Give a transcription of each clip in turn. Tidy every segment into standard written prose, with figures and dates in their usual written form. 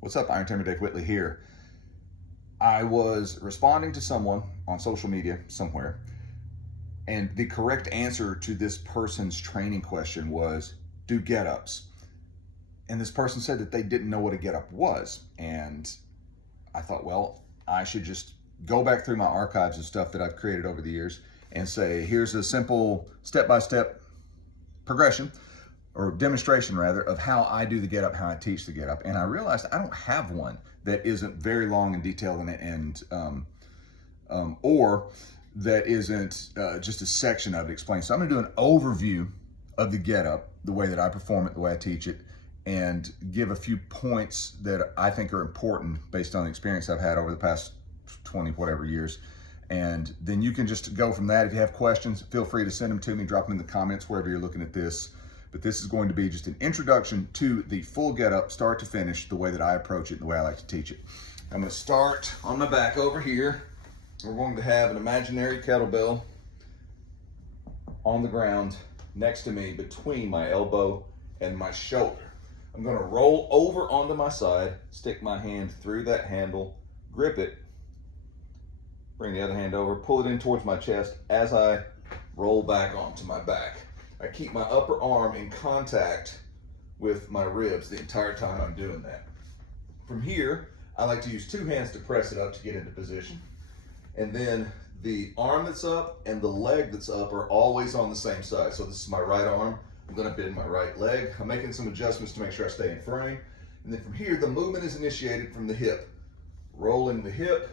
What's up, Iron Tamer Dave Whitley here. I was responding to someone on social media somewhere, and the correct answer to this person's training question was, do get-ups. And this person said that they didn't know what a get-up was. And I thought, well, I should just go back through my archives of stuff that I've created over the years and say, here's a simple step-by-step progression, or demonstration rather, of how I do the get up, how I teach the get up. And I realized I don't have one that isn't very long and detailed in it, or that isn't just a section of it explained. So I'm gonna do an overview of the get up, the way that I perform it, the way I teach it, and give a few points that I think are important based on the experience I've had over the past 20 whatever years. And then you can just go from that. If you have questions, feel free to send them to me, drop them in the comments wherever you're looking at this. But this is going to be just an introduction to the full get up, start to finish, the way that I approach it and the way I like to teach it. I'm gonna start on my back over here. We're going to have an imaginary kettlebell on the ground next to me between my elbow and my shoulder. I'm gonna roll over onto my side, stick my hand through that handle, grip it, bring the other hand over, pull it in towards my chest as I roll back onto my back. I keep my upper arm in contact with my ribs the entire time I'm doing that. From here, I like to use two hands to press it up to get into position. And then the arm that's up and the leg that's up are always on the same side. So this is my right arm. I'm gonna bend my right leg. I'm making some adjustments to make sure I stay in frame. And then from here, the movement is initiated from the hip. Rolling the hip,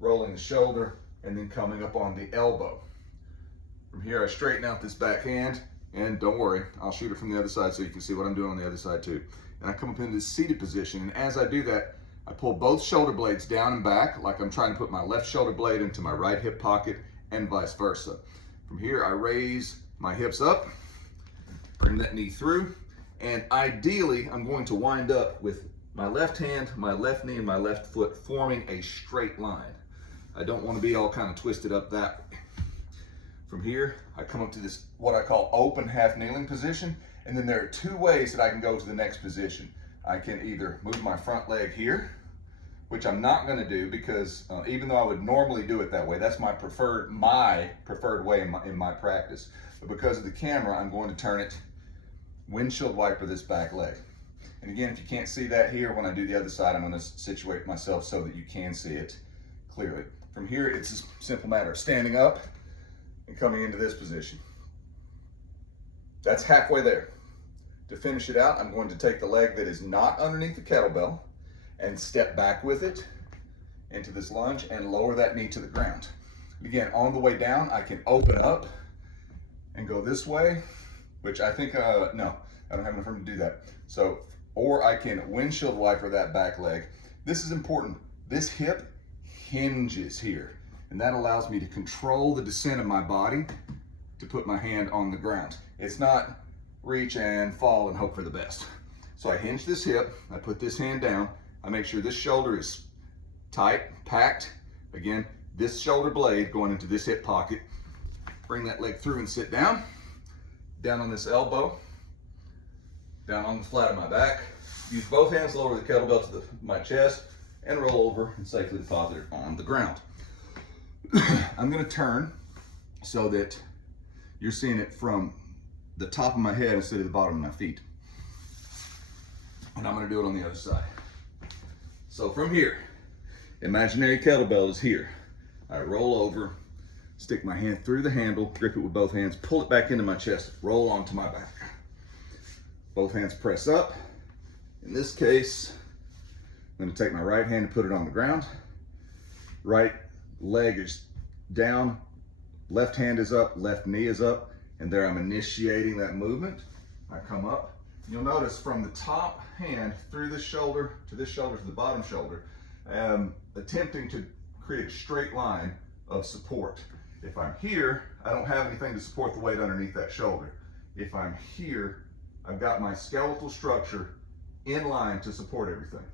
rolling the shoulder, and then coming up on the elbow. From here, I straighten out this back hand. And don't worry, I'll shoot it from the other side so you can see what I'm doing on the other side too. And I come up into this seated position, and as I do that, I pull both shoulder blades down and back, like I'm trying to put my left shoulder blade into my right hip pocket, and vice versa. From here, I raise my hips up, bring that knee through, and ideally, I'm going to wind up with my left hand, my left knee, and my left foot forming a straight line. I don't want to be all kind of twisted up that way. From here, I come up to this, what I call open half kneeling position, and then there are two ways that I can go to the next position. I can either move my front leg here, which I'm not gonna do because even though I would normally do it that way, that's my preferred way in my practice. But because of the camera, I'm going to turn it windshield wiper this back leg. And again, if you can't see that here, when I do the other side, I'm gonna situate myself so that you can see it clearly. From here, it's a simple matter of standing up and coming into this position. That's halfway there. To finish it out, I'm going to take the leg that is not underneath the kettlebell and step back with it into this lunge and lower that knee to the ground. Again, on the way down, I can open up and go this way, which I think, no, I don't have enough room to do that. So, or I can windshield wiper that back leg. This is important. This hip hinges here. And that allows me to control the descent of my body to put my hand on the ground. It's not reach and fall and hope for the best. So I hinge this hip, I put this hand down, I make sure this shoulder is tight, packed. Again, this shoulder blade going into this hip pocket. Bring that leg through and sit down. Down on this elbow, down on the flat of my back. Use both hands, lower the kettlebell to my chest, and roll over and safely deposit it on the ground. I'm gonna turn so that you're seeing it from the top of my head instead of the bottom of my feet. And I'm gonna do it on the other side. So from here, imaginary kettlebell is here. I roll over, stick my hand through the handle, grip it with both hands, pull it back into my chest, roll onto my back. Both hands press up. In this case, I'm gonna take my right hand and put it on the ground. Right leg is down, left hand is up, left knee is up, and there I'm initiating that movement. I come up. You'll notice from the top hand through this shoulder to the bottom shoulder, attempting to create a straight line of support. If I'm here, I don't have anything to support the weight underneath that shoulder. If I'm here, I've got my skeletal structure in line to support everything.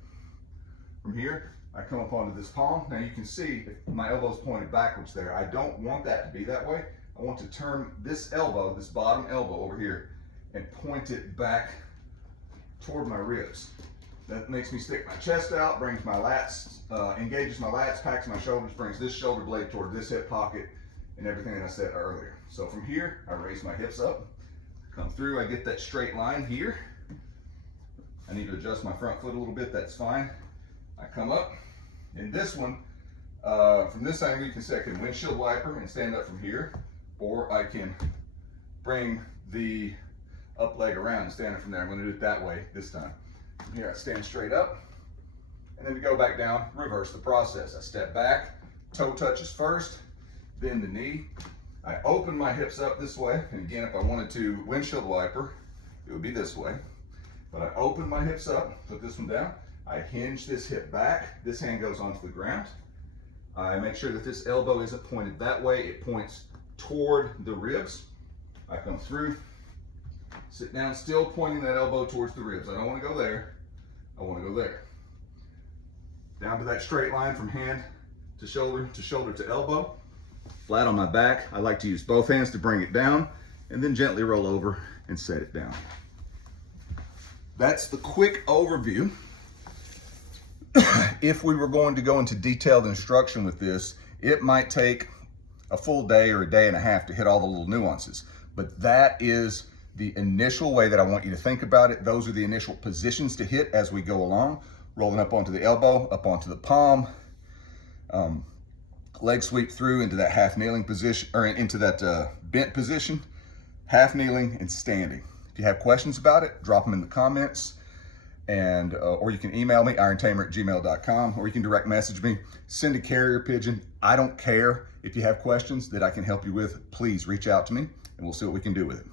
From here, I come up onto this palm. Now you can see my elbow's pointed backwards there. I don't want that to be that way. I want to turn this elbow, this bottom elbow over here, and point it back toward my ribs. That makes me stick my chest out, brings my lats, engages my lats, packs my shoulders, brings this shoulder blade toward this hip pocket, and everything that I said earlier. So from here, I raise my hips up, come through, I get that straight line here. I need to adjust my front foot a little bit, that's fine. I come up. In this one, from this angle, you can see I can windshield wiper and stand up from here, or I can bring the up leg around and stand up from there. I'm gonna do it that way this time. From here, I stand straight up, and then to go back down, reverse the process. I step back, toe touches first, then the knee. I open my hips up this way, and again, if I wanted to windshield wiper, it would be this way. But I open my hips up, put this one down, I hinge this hip back, this hand goes onto the ground. I make sure that this elbow isn't pointed that way, it points toward the ribs. I come through, sit down, still pointing that elbow towards the ribs. I don't want to go there, I want to go there. Down to that straight line from hand to shoulder to elbow. Flat on my back, I like to use both hands to bring it down and then gently roll over and set it down. That's the quick overview. If we were going to go into detailed instruction with this, it might take a full day or a day and a half to hit all the little nuances. But that is the initial way that I want you to think about it. Those are the initial positions to hit as we go along. Rolling up onto the elbow, up onto the palm, leg sweep through into that half kneeling position, or into that bent position, half kneeling and standing. If you have questions about it, drop them in the comments, and or you can email me, irontamer@gmail.com, or you can direct message me, send a carrier pigeon. I don't care. If you have questions that I can help you with, please reach out to me and we'll see what we can do with it.